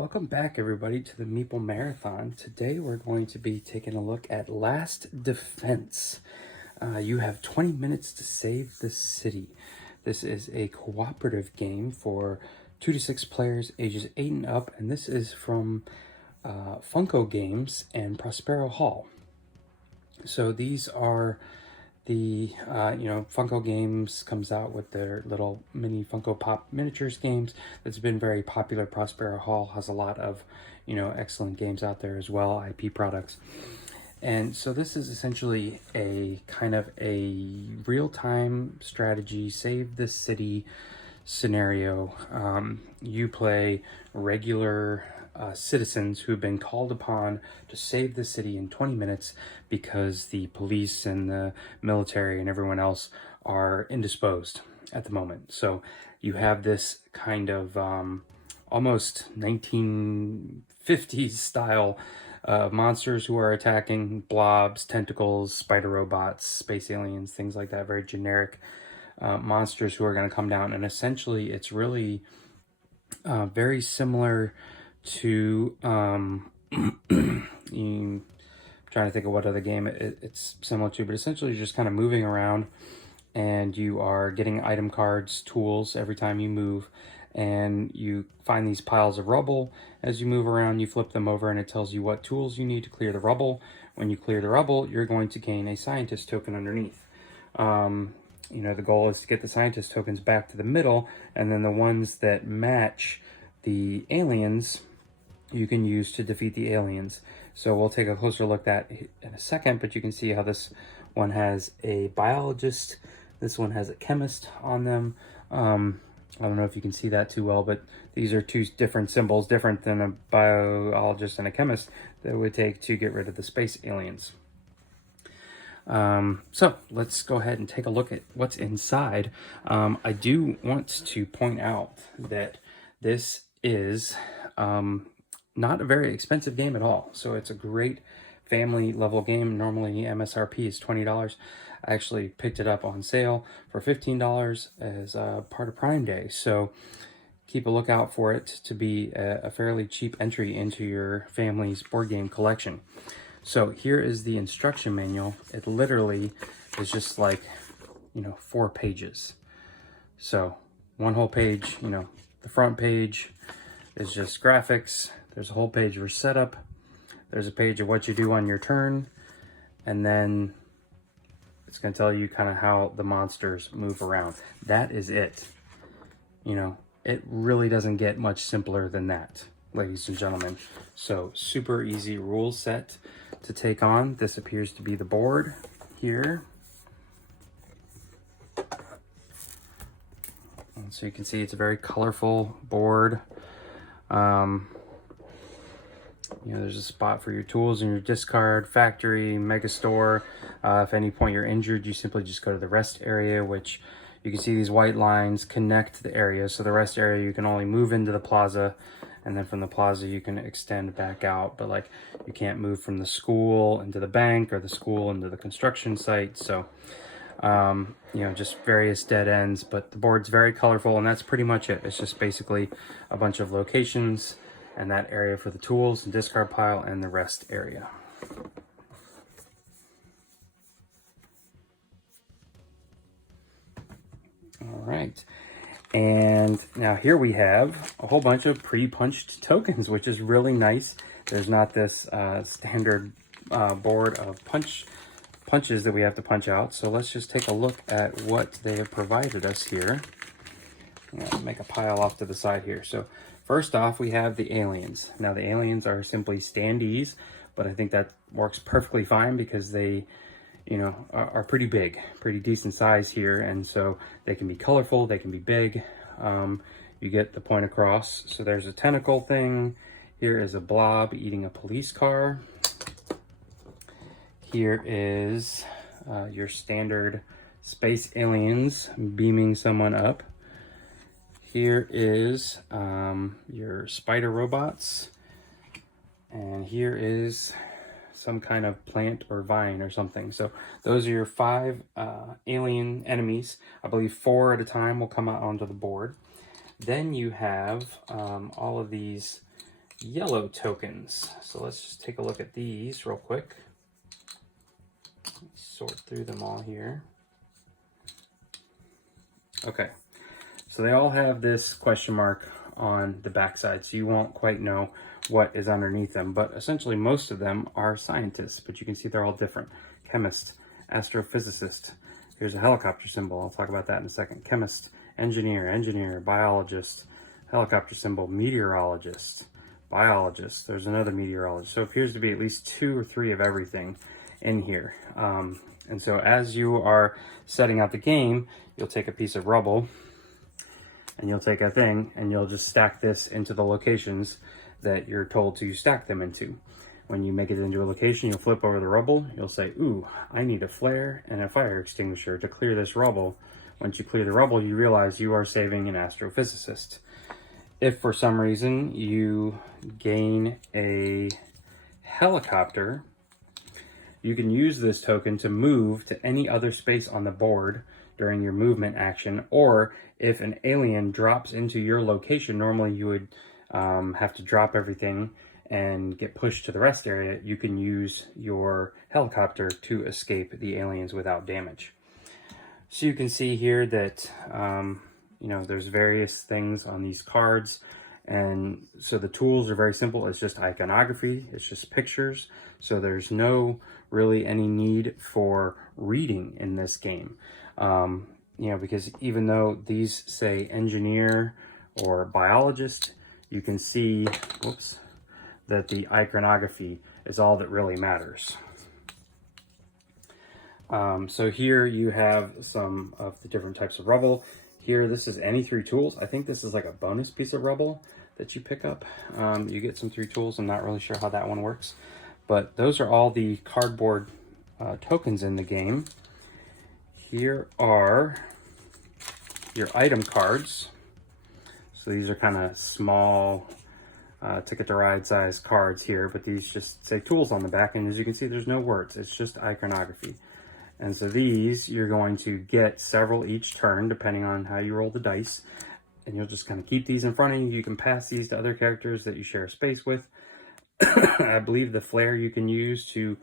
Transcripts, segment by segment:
Welcome back, everybody, to the Meeple Marathon. Today we're going to be taking a look at Last Defense. You have 20 minutes to save the city. This is a cooperative game for 2 to 6 players, ages 8 and up, and this is from Funko Games and Prospero Hall. So these are the Funko Games comes out with their little mini Funko Pop miniatures games that's been very popular. Prospero Hall has a lot of excellent games out there as well, IP products. And so this is essentially a kind of a real-time strategy, save the city scenario. You play regular citizens who've been called upon to save the city in 20 minutes because the police and the military and everyone else are indisposed at the moment. So you have this kind of almost 1950s style monsters who are attacking, blobs, tentacles, spider robots, space aliens, things like that. Very generic monsters who are going to come down. And essentially it's really very similar to I'm trying to think of what other game it's similar to, but essentially you're just kind of moving around and you are getting item cards, tools every time you move, and you find these piles of rubble. As you move around, you flip them over and it tells you what tools you need to clear the rubble. When you clear the rubble, you're going to gain a scientist token underneath. The goal is to get the scientist tokens back to the middle, and then the ones that match the aliens you can use to defeat the aliens. So we'll take a closer look at that in a second, but you can see how this one has a biologist, this one has a chemist on them. I don't know if you can see that too well, but these are two different symbols, different than a biologist and a chemist that it would take to get rid of the space aliens. So let's go ahead and take a look at what's inside. I do want to point out that this is not a very expensive game at all. So it's a great family level game. Normally MSRP is $20. I actually picked it up on sale for $15 as part of Prime Day. So keep a lookout for it to be a fairly cheap entry into your family's board game collection. So here is the instruction manual. It literally is just like, 4 pages. So one whole page, the front page is just graphics. There's a whole page for setup. There's a page of what you do on your turn. And then it's going to tell you kind of how the monsters move around. That is it. It really doesn't get much simpler than that, ladies and gentlemen. So super easy rule set to take on. This appears to be the board here. And so you can see it's a very colorful board. There's a spot for your tools and your discard, factory, mega store. If at any point you're injured, you simply just go to the rest area, which you can see these white lines connect the areas. So the rest area, you can only move into the plaza, and then from the plaza, you can extend back out. But you can't move from the school into the bank or the school into the construction site. So, just various dead ends, but the board's very colorful, and that's pretty much it. It's just basically a bunch of locations and that area for the tools and discard pile and the rest area. All right. And now here we have a whole bunch of pre-punched tokens, which is really nice. There's not this standard board of punches that we have to punch out. So let's just take a look at what they have provided us here. Make a pile off to the side here. So first off, we have the aliens. Now the aliens are simply standees, but I think that works perfectly fine because they are pretty big, pretty decent size here. And so they can be colorful, they can be big. You get the point across. So there's a tentacle thing. Here is a blob eating a police car. Here is your standard space aliens beaming someone up. Here is your spider robots. And here is some kind of plant or vine or something. So those are your 5 alien enemies. I believe 4 at a time will come out onto the board. Then you have all of these yellow tokens. So let's just take a look at these real quick. Sort through them all here. Okay, so they all have this question mark on the backside, so you won't quite know what is underneath them, but essentially most of them are scientists, but you can see they're all different. Chemist, astrophysicist. Here's a helicopter symbol. I'll talk about that in a second. Chemist, engineer, biologist, helicopter symbol, meteorologist, biologist. There's another meteorologist. So it appears to be at least 2 or 3 of everything in here. And so as you are setting out the game, you'll take a piece of rubble and you'll take a thing and you'll just stack this into the locations that you're told to stack them into. When you make it into a location, you'll flip over the rubble. You'll say, ooh, I need a flare and a fire extinguisher to clear this rubble. Once you clear the rubble, you realize you are saving an astrophysicist. If for some reason you gain a helicopter, you can use this token to move to any other space on the board during your movement action, or if an alien drops into your location, normally you would have to drop everything and get pushed to the rest area, you can use your helicopter to escape the aliens without damage. So you can see here that, there's various things on these cards. And so the tools are very simple. It's just iconography. It's just pictures. So there's no really any need for reading in this game. Because even though these say engineer or biologist, you can see, that the iconography is all that really matters. So here you have some of the different types of rubble. Here, this is any 3 tools. I think this is like a bonus piece of rubble that you pick up. You get some 3 tools. I'm not really sure how that one works. But those are all the cardboard tokens in the game. Here are your item cards. So these are kind of small Ticket to Ride size cards here, but these just say tools on the back. And as you can see, there's no words. It's just iconography. And so these, you're going to get several each turn, depending on how you roll the dice. And you'll just kind of keep these in front of you. You can pass these to other characters that you share space with. I believe the flare you can use to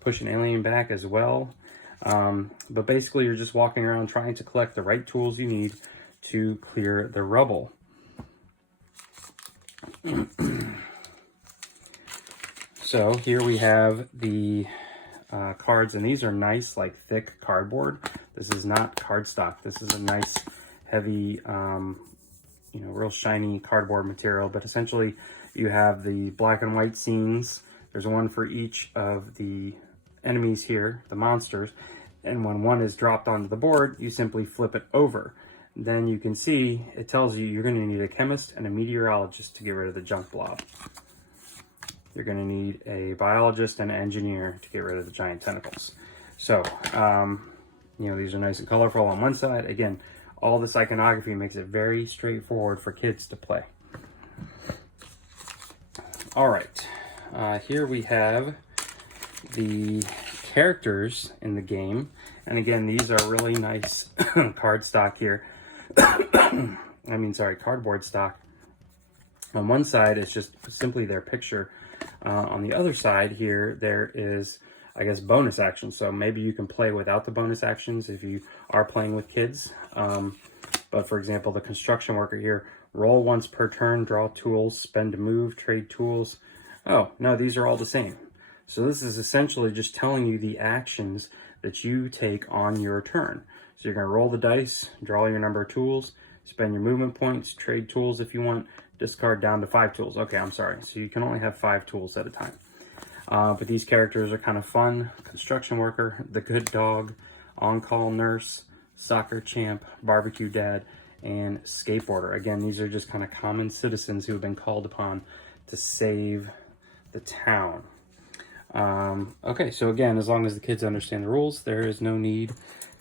push an alien back as well. But basically, you're just walking around trying to collect the right tools you need to clear the rubble. So here we have the cards, and these are nice, like thick cardboard. This is not cardstock. This is a nice, heavy, real shiny cardboard material. But essentially, you have the black and white scenes. There's one for each of the enemies here, the monsters. And when one is dropped onto the board, you simply flip it over. Then you can see it tells you you're going to need a chemist and a meteorologist to get rid of the junk blob. You're going to need a biologist and an engineer to get rid of the giant tentacles. So, these are nice and colorful on one side. Again, all this iconography makes it very straightforward for kids to play. All right, here we have the characters in the game. And again, these are really nice cardstock here. Cardboard stock. On one side, it's just simply their picture. On the other side here, there is, I guess, bonus actions. So maybe you can play without the bonus actions if you are playing with kids. But for example, the construction worker here, roll once per turn, draw tools, spend to move, trade tools. Oh, no, these are all the same. So this is essentially just telling you the actions that you take on your turn. So you're going to roll the dice, draw your number of tools, spend your movement points, trade tools if you want, discard down to 5 tools. Okay, I'm sorry. So you can only have 5 tools at a time. But these characters are kind of fun. Construction worker, the good dog, on-call nurse, soccer champ, barbecue dad, and skateboarder. Again, these are just kind of common citizens who have been called upon to save the town. Okay, so again, as long as the kids understand the rules, there is no need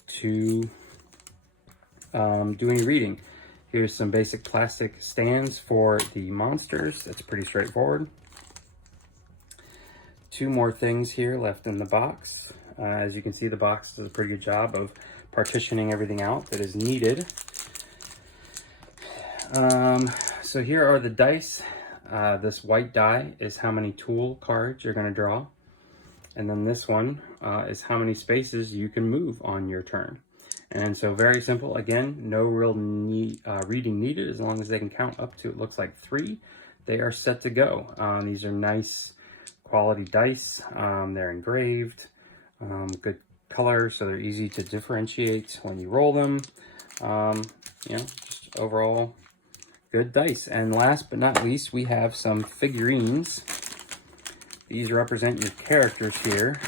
to do any reading. Here's some basic plastic stands for the monsters. That's pretty straightforward. 2 more things here left in the box. As you can see, the box does a pretty good job of partitioning everything out that is needed. So here are the dice. this white die is how many tool cards you're going to draw. And then this one is how many spaces you can move on your turn. And so very simple. Again, no real reading needed. As long as they can count up to, it looks like 3, they are set to go. These are nice quality dice. They're engraved, good color, so they're easy to differentiate when you roll them. You know, just overall good dice. And last but not least, we have some figurines. These represent your characters here.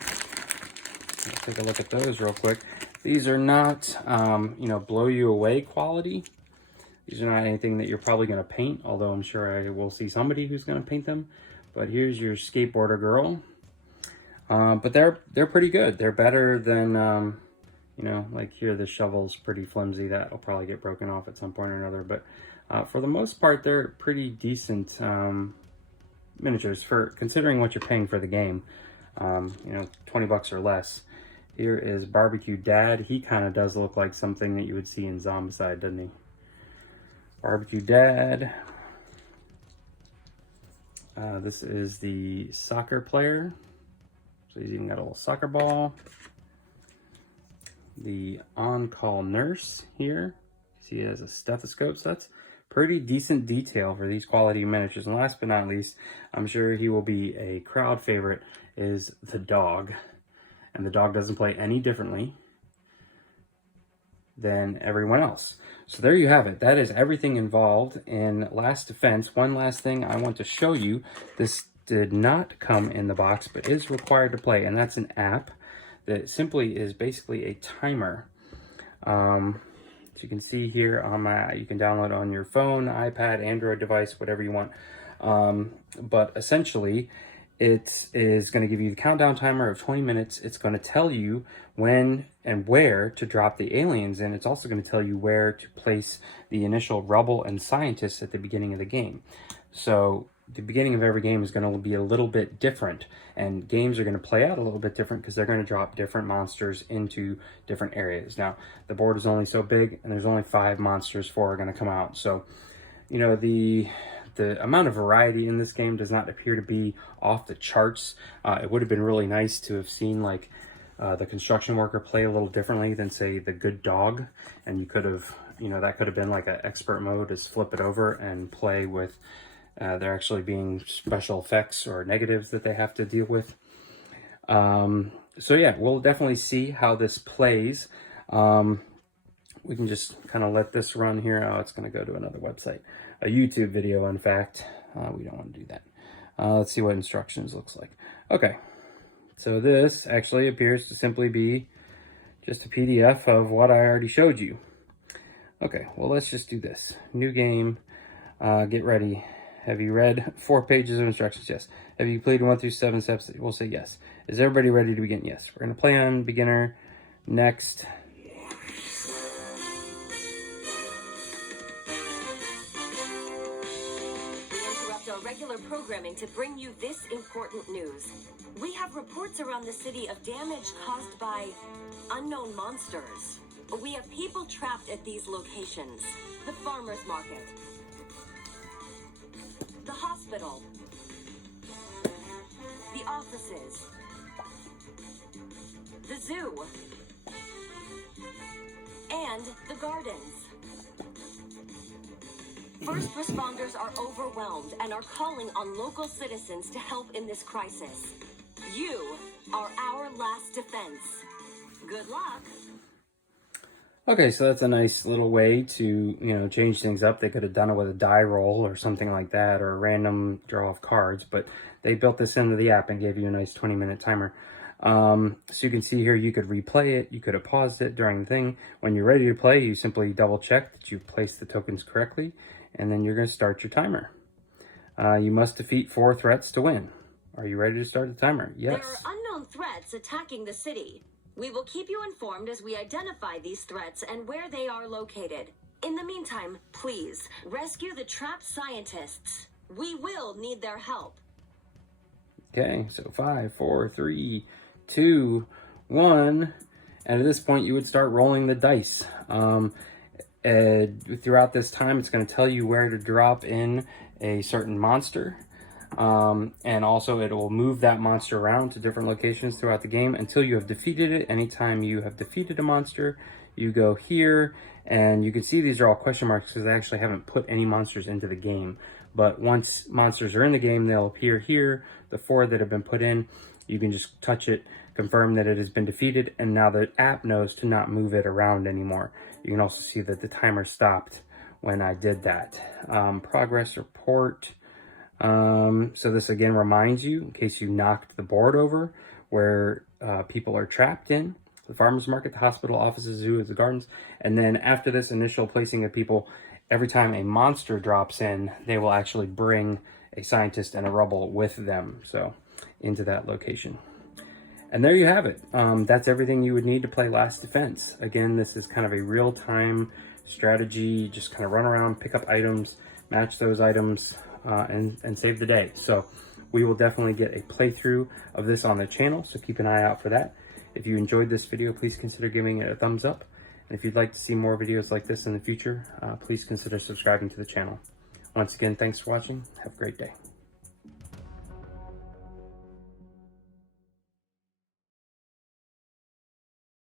Let's take a look at those real quick. These are not, you know, blow you away quality. These are not anything that you're probably going to paint, although I'm sure I will see somebody who's going to paint them. But here's your skateboarder girl. But they're pretty good. They're better than, you know, like here the shovel's pretty flimsy. That'll probably get broken off at some point or another. But for the most part, they're pretty decent miniatures for considering what you're paying for the game. You know, 20 bucks or less. Here is Barbecue Dad. He kind of does look like something that you would see in Zombicide, doesn't he? Barbecue Dad. This is the soccer player. So he's even got a little soccer ball. The on-call nurse here. See, he has a stethoscope. So that's pretty decent detail for these quality miniatures. And last but not least, I'm sure he will be a crowd favorite, is the dog. And the dog doesn't play any differently than everyone else. So there you have it. That is everything involved in Last Defense. One last thing I want to show you. This did not come in the box, but is required to play, and that's an app that simply is basically a timer. So you can see here on you can download it on your phone, iPad, Android device, whatever you want. But essentially, it is going to give you the countdown timer of 20 minutes. It's going to tell you when and where to drop the aliens in. It's also going to tell you where to place the initial rubble and scientists at the beginning of the game. So the beginning of every game is going to be a little bit different, and games are going to play out a little bit different because they're going to drop different monsters into different areas. Now, the board is only so big, and there's only 5 monsters, 4 are going to come out. So, you know, the amount of variety in this game does not appear to be off the charts. It would have been really nice to have seen like the construction worker play a little differently than, say, the good dog. And you could have, you know, that could have been like an expert mode, is flip it over and play with there actually being special effects or negatives that they have to deal with. So yeah, we'll definitely see how this plays. We can just kind of let this run here. Oh, it's going to go to another website. A YouTube video, in fact. We don't want to do that. Let's see what instructions looks like. Okay, so this actually appears to simply be just a PDF of what I already showed you. Okay, well, let's just do this. New game, get ready. Have you read 4 pages of instructions? Yes. Have you played 1 through 7 steps? We'll say yes. Is everybody ready to begin? Yes. We're going to play on beginner. Next. Regular programming to bring you this important news. We have reports around the city of damage caused by unknown monsters. We have people trapped at these locations. The farmer's market, the hospital, the offices, the zoo, and the gardens. First responders are overwhelmed and are calling on local citizens to help in this crisis. You are our last defense. Good luck. Okay, so that's a nice little way to, you know, change things up. They could have done it with a die roll or something like that, or a random draw of cards, but they built this into the app and gave you a nice 20-minute timer. So you can see here, you could replay it. You could have paused it during the thing. When you're ready to play, you simply double check that you've placed the tokens correctly, and then you're going to start your timer. You must defeat 4 threats to win. Are you ready to start the timer? Yes. There are unknown threats attacking the city. We will keep you informed as we identify these threats and where they are located. In the meantime, please rescue the trapped scientists. We will need their help. Okay, so 5, 4, 3, 2, 1. And at this point, you would start rolling the dice. Throughout this time, it's going to tell you where to drop in a certain monster. And also it will move that monster around to different locations throughout the game until you have defeated it. Anytime you have defeated a monster, you go here, and you can see these are all question marks because I actually haven't put any monsters into the game. But once monsters are in the game, they'll appear here. The 4 that have been put in, you can just touch it, confirm that it has been defeated, and now the app knows to not move it around anymore. You can also see that the timer stopped when I did that. Progress report. So this again reminds you, in case you knocked the board over, where people are trapped in the farmer's market, the hospital, offices, zoo, the gardens. And then after this initial placing of people, every time a monster drops in, they will actually bring a scientist and a rubble with them, so into that location. And there you have it. That's everything you would need to play Last Defense. Again, this is kind of a real-time strategy. Just kind of run around, pick up items, match those items, and save the day. So we will definitely get a playthrough of this on the channel, so keep an eye out for that. If you enjoyed this video, please consider giving it a thumbs up. And if you'd like to see more videos like this in the future, please consider subscribing to the channel. Once again, thanks for watching. Have a great day.